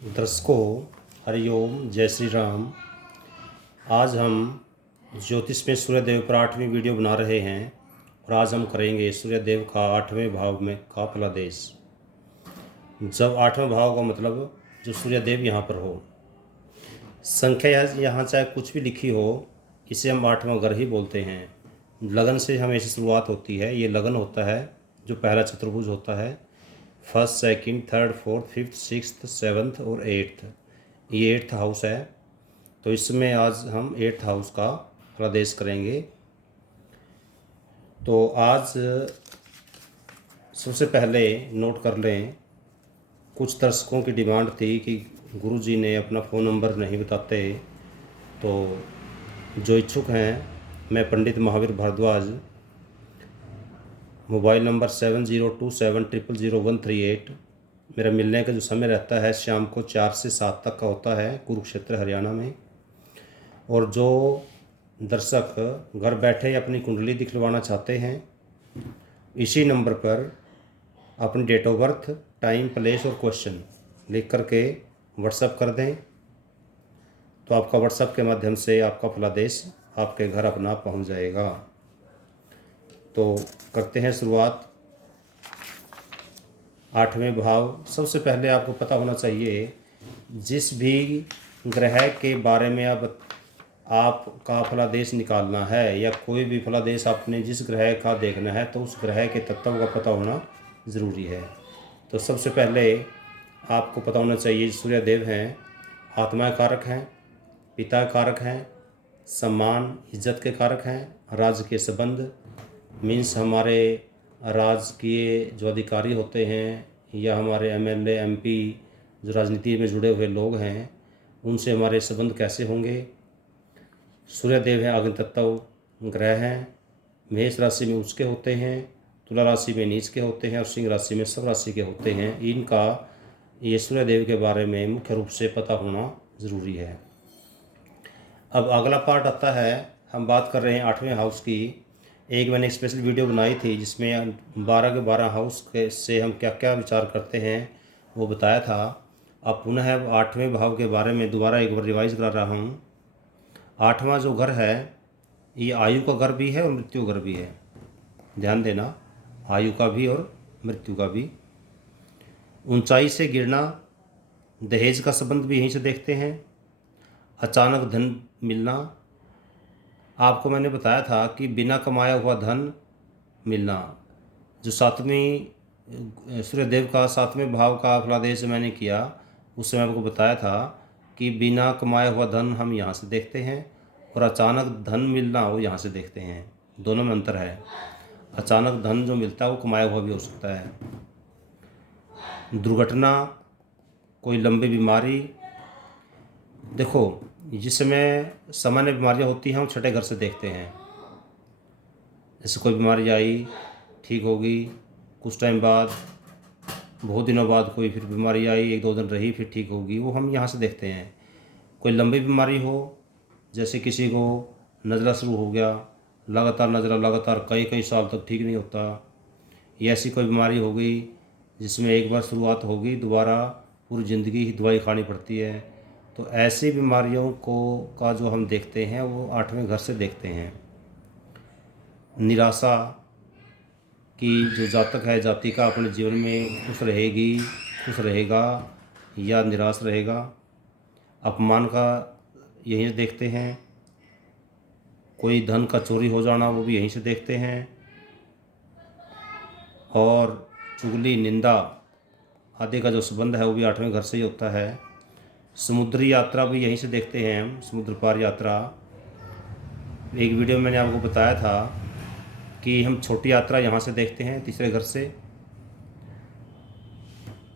दर्शकों, हरिओम, जय श्री राम। आज हम ज्योतिष में सूर्यदेव पर 8वीं वीडियो बना रहे हैं और आज हम करेंगे सूर्यदेव का 8वें भाव में का फलादेश। जब 8वें भाव का मतलब जो सूर्यदेव यहाँ पर हो, संख्या यहाँ चाहे कुछ भी लिखी हो, इसे हम 8वां घर ही बोलते हैं। लगन से हमेशा शुरुआत होती है। ये लगन होता है जो पहला चतुर्भुज होता है। First, second, third, fourth, fifth, sixth, seventh और एट्थ, ये 8th हाउस है। तो इसमें आज हम 8th हाउस का फलादेश करेंगे। तो आज सबसे पहले नोट कर लें, कुछ दर्शकों की डिमांड थी कि गुरुजी ने अपना फ़ोन नंबर नहीं बताते। तो जो इच्छुक हैं, मैं पंडित महावीर भारद्वाज, मोबाइल नंबर 7027000138। मेरा मिलने का जो समय रहता है शाम को 4 से 7 तक का होता है, कुरुक्षेत्र हरियाणा में। और जो दर्शक घर बैठे अपनी कुंडली दिखलवाना चाहते हैं, इसी नंबर पर अपनी date of birth, time, place और क्वेश्चन लिख करके व्हाट्सएप कर दें। तो आपका व्हाट्सएप के माध्यम से आपका फलादेश आपके घर अपना पहुंच जाएगा। तो करते हैं शुरुआत। 8वें भाव, सबसे पहले आपको पता होना चाहिए, जिस भी ग्रह के बारे में अब आपका फलादेश निकालना है या कोई भी फलादेश आपने जिस ग्रह का देखना है, तो उस ग्रह के तत्व का पता होना ज़रूरी है। तो सबसे पहले आपको पता होना चाहिए, सूर्यदेव हैं, आत्मा कारक हैं, पिता कारक हैं, सम्मान इज्जत के कारक हैं, राजकीय संबंध मीन्स हमारे राजकीय जो अधिकारी होते हैं या हमारे एमएलए एमपी जो राजनीति में जुड़े हुए लोग हैं, उनसे हमारे संबंध कैसे होंगे। सूर्यदेव हैं, अग्नि तत्व ग्रह हैं। मेष राशि में उच्च के होते हैं, तुला राशि में नीच के होते हैं और सिंह राशि में सब राशि के होते हैं। इनका ये सूर्यदेव के बारे में मुख्य रूप से पता होना ज़रूरी है। अब अगला पार्ट आता है, हम बात कर रहे हैं 8वें हाउस की। एक मैंने स्पेशल वीडियो बनाई थी जिसमें 12 के 12 हाउस के से हम क्या क्या विचार करते हैं वो बताया था। अब पुनः 8वें भाव के बारे में दोबारा एक बार रिवाइज करा रहा हूँ। 8वां जो घर है, ये आयु का घर भी है और मृत्यु घर भी है। ध्यान देना, आयु का भी और मृत्यु का भी। ऊंचाई से गिरना, दहेज का संबंध भी यहीं से देखते हैं। अचानक धन मिलना, आपको मैंने बताया था कि बिना कमाया हुआ धन मिलना। जो 7वीं सूर्यदेव का 7वें भाव का फलादेश मैंने किया, उस समय आपको बताया था कि बिना कमाया हुआ धन हम यहाँ से देखते हैं और अचानक धन मिलना वो यहाँ से देखते हैं। दोनों में अंतर है। अचानक धन जो मिलता है वो कमाया हुआ भी हो सकता है। दुर्घटना, कोई लंबी बीमारी। देखो, जिस समय सामान्य बीमारियाँ होती हैं हम छठे घर से देखते हैं। जैसे कोई बीमारी आई, ठीक होगी, कुछ टाइम बाद, बहुत दिनों बाद कोई फिर बीमारी आई, 1-2 दिन रही, फिर ठीक होगी, वो हम यहाँ से देखते हैं। कोई लंबी बीमारी हो, जैसे किसी को नज़ला शुरू हो गया, लगातार नज़ला लगातार कई कई साल तक ठीक नहीं होता, या ऐसी कोई बीमारी हो गई जिसमें एक बार शुरुआत होगी, दोबारा पूरी ज़िंदगी ही दवाई खानी पड़ती है। तो ऐसी बीमारियों को का जो हम देखते हैं वो 8वें घर से देखते हैं। निराशा की जो जातक है, जातिका अपने जीवन में खुश रहेगी, खुश रहेगा या निराश रहेगा। अपमान का यहीं से देखते हैं। कोई धन का चोरी हो जाना वो भी यहीं से देखते हैं। और चुगली, निंदा आदि का जो संबंध है वो भी 8वें घर से ही होता है। समुद्री यात्रा भी यहीं से देखते हैं हम, समुद्र पार यात्रा। एक वीडियो में मैंने आपको बताया था कि हम छोटी यात्रा यहाँ से देखते हैं, तीसरे घर से।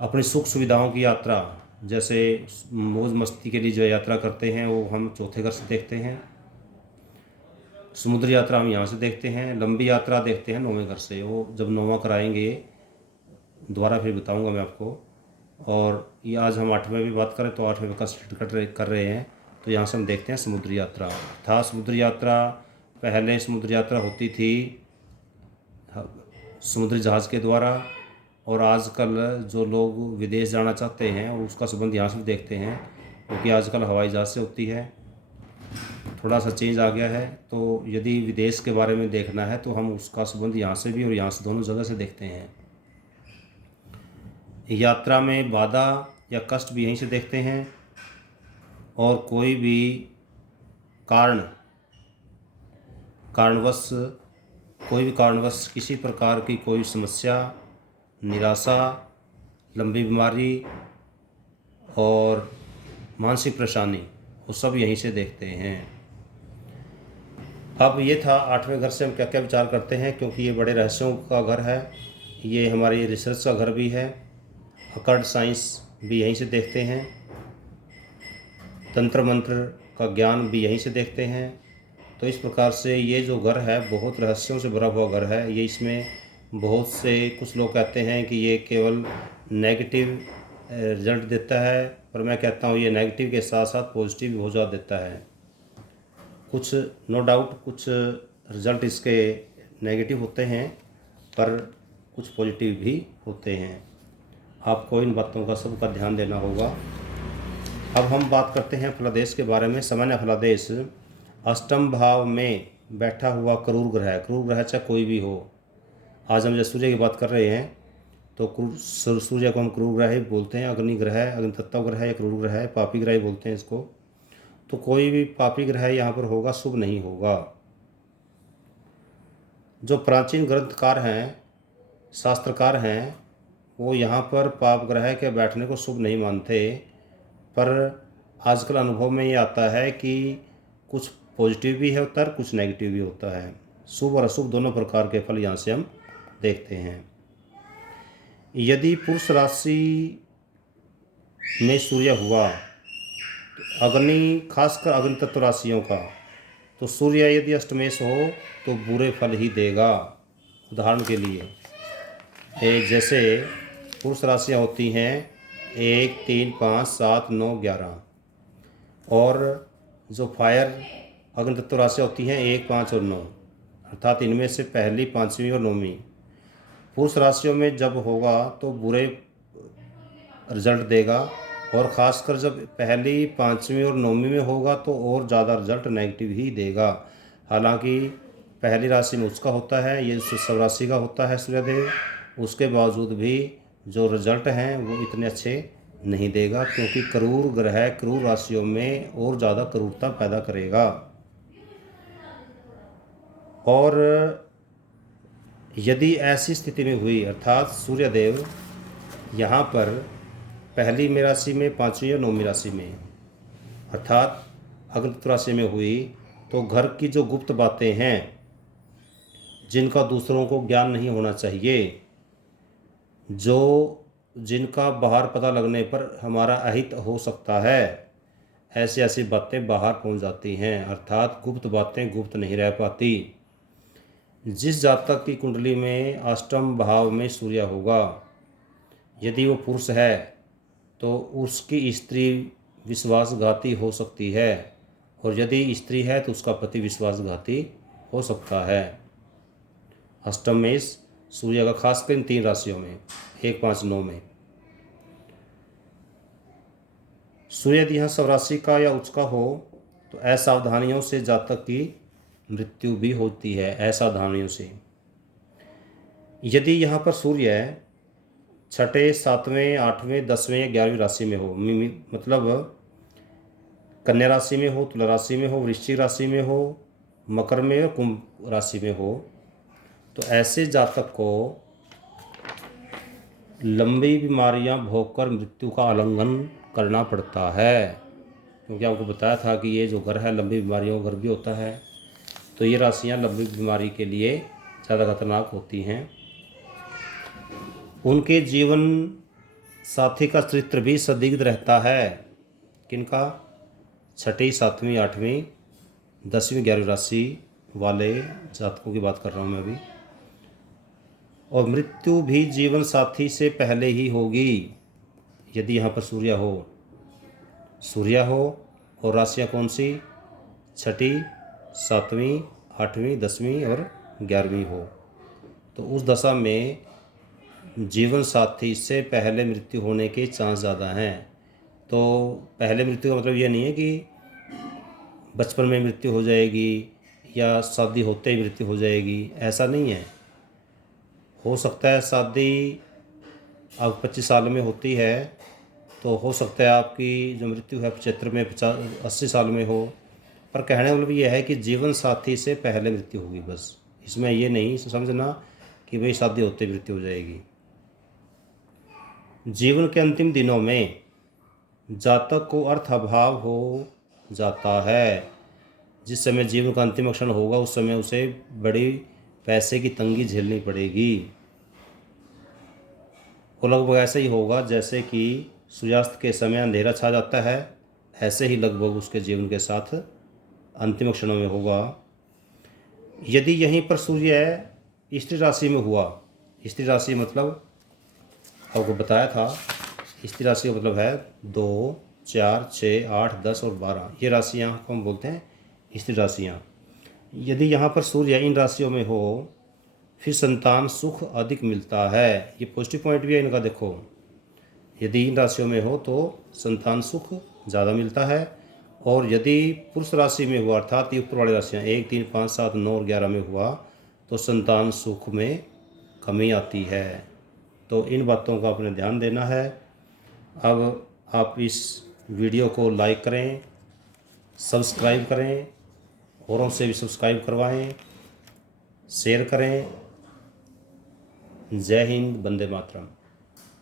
अपनी सुख सुविधाओं की यात्रा, जैसे मौज मस्ती के लिए जो यात्रा करते हैं वो हम चौथे घर से देखते हैं। समुद्र यात्रा हम यहाँ से देखते हैं। लंबी यात्रा देखते हैं 9वें घर से। वो जब 9वां कराएंगे दोबारा फिर बताऊंगा मैं आपको। और ये आज हम 8वें भी बात करें तो 8वें का स्टार्ट कर रहे हैं। तो यहाँ से हम देखते हैं समुद्री यात्रा। समुद्री यात्रा, पहले समुद्री यात्रा होती थी समुद्री जहाज़ के द्वारा, और आजकल जो लोग विदेश जाना चाहते हैं और उसका संबंध यहाँ से भी देखते हैं, क्योंकि आजकल हवाई जहाज़ से होती है, थोड़ा सा चेंज आ गया है। तो यदि विदेश के बारे में देखना है तो हम उसका संबंध यहाँ से भी और यहाँ से दोनों जगह से देखते हैं। यात्रा में बाधा या कष्ट भी यहीं से देखते हैं, और कोई भी कारणवश किसी प्रकार की कोई समस्या, निराशा, लंबी बीमारी और मानसिक परेशानी, वो सब यहीं से देखते हैं। अब ये था 8वें घर से हम क्या क्या विचार करते हैं, क्योंकि ये बड़े रहस्यों का घर है, ये हमारी रिसर्च का घर भी है, अकल्ट साइंस भी यहीं से देखते हैं, तंत्र मंत्र का ज्ञान भी यहीं से देखते हैं। तो इस प्रकार से ये जो घर है बहुत रहस्यों से भरा हुआ घर है। ये इसमें बहुत से कुछ लोग कहते हैं कि ये केवल नेगेटिव रिजल्ट देता है, पर मैं कहता हूँ ये नेगेटिव के साथ साथ पॉजिटिव भी बहुत ज़्यादा देता है। कुछ नो डाउट कुछ रिज़ल्ट इसके नेगेटिव होते हैं, पर कुछ पॉजिटिव भी होते हैं। आपको इन बातों का सबका ध्यान देना होगा। अब हम बात करते हैं फलादेश के बारे में। सामान्य फलादेश अष्टम भाव में बैठा हुआ क्रूर ग्रह, क्रूर ग्रह चाहे कोई भी हो। आज हम जब सूर्य की बात कर रहे हैं तो सूर्य को हम क्रूर ग्रह ही बोलते हैं। अग्नि ग्रह, अग्नि तत्व ग्रह या क्रूर ग्रह है, पापी ग्रह बोलते हैं इसको। तो कोई भी पापी ग्रह यहाँ पर होगा शुभ नहीं होगा। जो प्राचीन ग्रंथकार हैं, शास्त्रकार हैं, वो यहाँ पर पाप ग्रह के बैठने को शुभ नहीं मानते, पर आजकल अनुभव में ये आता है कि कुछ पॉजिटिव भी होता है, कुछ नेगेटिव भी होता है। शुभ और अशुभ दोनों प्रकार के फल यहाँ से हम देखते हैं। यदि पुरुष राशि में सूर्य हुआ, तो अग्नि, खासकर अग्नि तत्व राशियों का, तो सूर्य यदि अष्टमेश हो तो बुरे फल ही देगा। उदाहरण के लिए जैसे पुरुष राशियाँ होती हैं 1, 3, 5, 7, 9, 11, और जो फायर अग्नि तत्व राशियाँ होती हैं 1, 5 और 9, अर्थात इनमें से पहली, 5वीं और 9वीं पुरुष राशियों में जब होगा तो बुरे रिजल्ट देगा, और ख़ासकर जब पहली, 5वीं और 9वीं में होगा तो और ज़्यादा रिजल्ट नेगेटिव ही देगा। हालांकि पहली राशि में उसका होता है, ये सब राशि का होता है सूर्यदेव, उसके बावजूद भी जो रिजल्ट हैं वो इतने अच्छे नहीं देगा, क्योंकि क्रूर ग्रह क्रूर राशियों में और ज़्यादा क्रूरता पैदा करेगा। और यदि ऐसी स्थिति में हुई, अर्थात सूर्यदेव यहाँ पर पहली में राशि में, 5वीं और 9वीं राशि में, अर्थात अग्नि तत्व राशि में हुई, तो घर की जो गुप्त बातें हैं जिनका दूसरों को ज्ञान नहीं होना चाहिए, जिनका बाहर पता लगने पर हमारा अहित हो सकता है, ऐसी ऐसी बातें बाहर पहुंच जाती हैं, अर्थात गुप्त बातें गुप्त नहीं रह पाती। जिस जातक की कुंडली में अष्टम भाव में सूर्य होगा, यदि वो पुरुष है तो उसकी स्त्री विश्वासघाती हो सकती है, और यदि स्त्री है तो उसका पति विश्वासघाती हो सकता है। अष्टम में सूर्य का खासकर इन 3 राशियों में 1, 5, 9 में। सूर्य यदि यहाँ सब राशि का या उच्च का हो तो असावधानियों से जातक की मृत्यु भी होती है, असावधानियों से। यदि यहाँ पर सूर्य 6ठे, 7वें, 8वें, 10वें, 11वीं राशि में हो, मतलब कन्या राशि में हो, तुला राशि में हो, वृश्चिक राशि में हो, मकर में और कुंभ राशि में हो, तो ऐसे जातक को लंबी बीमारियां भोगकर मृत्यु का आलिंगन करना पड़ता है। क्योंकि आपको बताया था कि ये जो घर है लंबी बीमारियों का घर भी होता है, तो ये राशियां लंबी बीमारी के लिए ज़्यादा खतरनाक होती हैं। उनके जीवन साथी का चरित्र भी संदिग्ध रहता है। किनका? 6ठी, 7वीं, 8वीं, 10वीं, 11वीं राशि वाले जातकों की बात कर रहा हूँ मैं अभी। और मृत्यु भी जीवन साथी से पहले ही होगी यदि यहाँ पर सूर्य हो और राशियाँ कौन सी? 6ठी, 7वीं, 8वीं, 10वीं और 11वीं हो, तो उस दशा में जीवन साथी से पहले मृत्यु होने के चांस ज़्यादा हैं। तो पहले मृत्यु का मतलब ये नहीं है कि बचपन में मृत्यु हो जाएगी या शादी होते ही मृत्यु हो जाएगी, ऐसा नहीं है। हो सकता है शादी अब 25 साल में होती है तो हो सकता है आपकी जो मृत्यु है 75 में 50 80 साल में हो, पर कहने का मतलब ये है कि जीवन साथी से पहले मृत्यु होगी बस। इसमें ये नहीं समझना कि भाई शादी होते ही मृत्यु हो जाएगी। जीवन के अंतिम दिनों में जातक को अर्थ अभाव हो जाता है। जिस समय जीवन का अंतिम क्षण होगा उस समय उसे बड़ी पैसे की तंगी झेलनी पड़ेगी। वो लगभग ऐसे ही होगा जैसे कि सूर्यास्त के समय अंधेरा छा जाता है, ऐसे ही लगभग उसके जीवन के साथ अंतिम क्षणों में होगा। यदि यहीं पर सूर्य स्त्री राशि में हुआ, स्त्री राशि मतलब आपको बताया था, स्त्री राशि का मतलब है 2, 4, 6, 8, 10 और 12, ये राशियाँ को हम बोलते हैं स्त्री राशियाँ। यदि यहाँ पर सूर्य इन राशियों में हो फिर संतान सुख अधिक मिलता है। ये पॉजिटिव पॉइंट भी है इनका, देखो यदि इन राशियों में हो तो संतान सुख ज़्यादा मिलता है। और यदि पुरुष राशि में हुआ अर्थात ये ऊपर वाली राशियाँ 1, 3, 5, 7, 9 और 11 में हुआ तो संतान सुख में कमी आती है। तो इन बातों का आपने ध्यान देना है। अब आप इस वीडियो को लाइक करें, सब्सक्राइब करें, औरों से भी सब्सक्राइब करवाएं, शेयर करें। जय हिंद, वंदे मातरम।